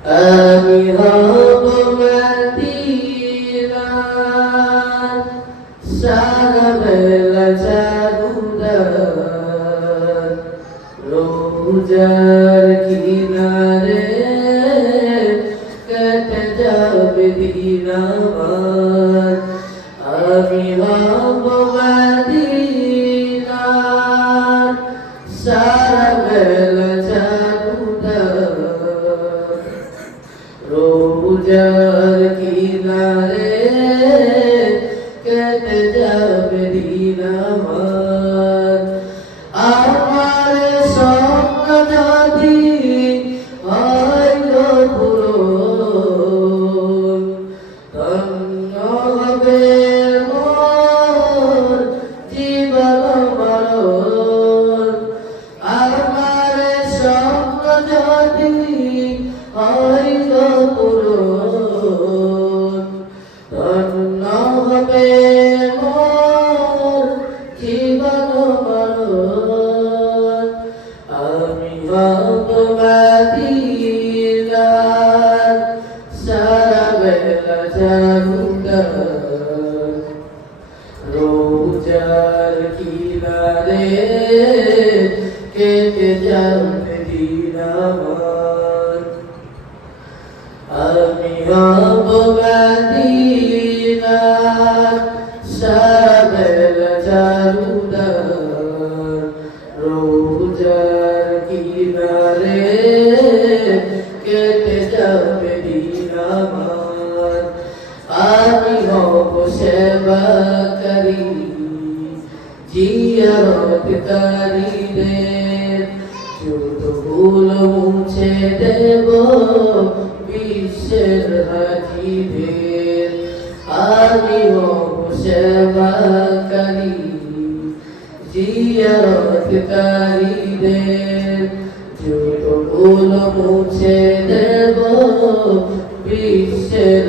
আমি হব মদিনার সারা বেলা জাদুদার রোজার কিনারে কেটে যাবে আমি হব আমার স্বপ্ন কারী যত ভুল মুছে দেব বিশ্বের হাজিদের আমি সেবাকারী জিয়ারত কারী যত ভুল মুছে দেব বিশ্বের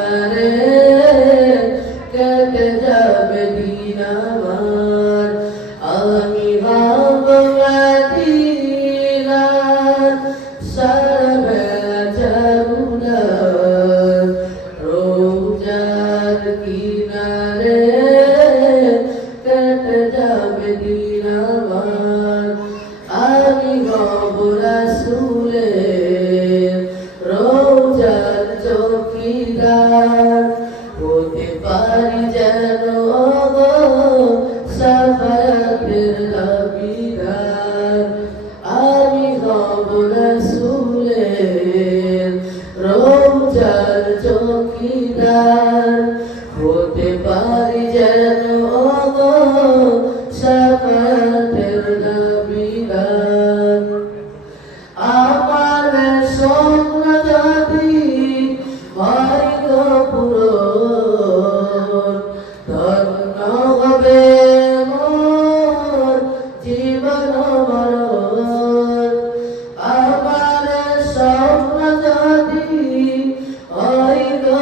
কিনারে পারি যেন গো সাফায়াতের দাবিদার আমার স্বপ্ন যদি হয় গো পূরণ, ধন্য হবে মোর জীবন মরণ। আমার স্বপ্ন যদি হয় গো